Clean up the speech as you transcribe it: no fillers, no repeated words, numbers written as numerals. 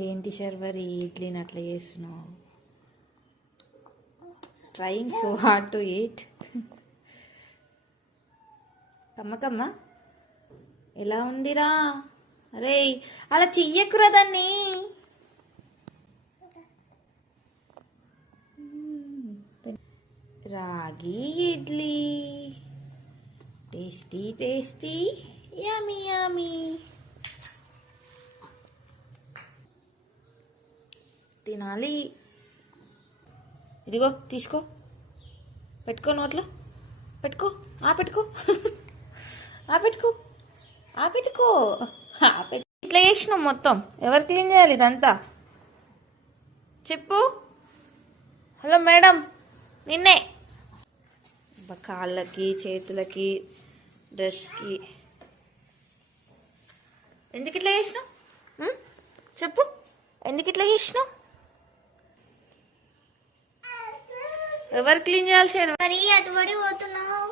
ఏంటి శర్వరి ఇడ్లీని అట్లా చేస్తున్నావు? Trying so hard to eat. కమ్మకమ్మ ఎలా ఉందిరా? అరే అలా చెయ్యకురా దాన్ని. Ragi idli, tasty tasty, yummy yummy. తినాలి. ఇదిగో తీసుకో, పెట్టుకో నోట్లో, పెట్టుకో, పెట్టుకో, పెట్టుకో, పెట్టుకో, ఇట్లా చేసినాం మొత్తం. ఎవరు క్లీన్ చేయాలి ఇదంతా? చెప్పు. హలో మేడం, నిన్నే. కాళ్ళకి, చేతులకి, డ్రెస్కి ఎందుకు ఇట్లా చేసినావు? చెప్పు, ఎందుకు ఇట్లా చేసినావు? ఎవరు క్లీన్ చేయాలి? మరి అటుబడి పోతున్నావు.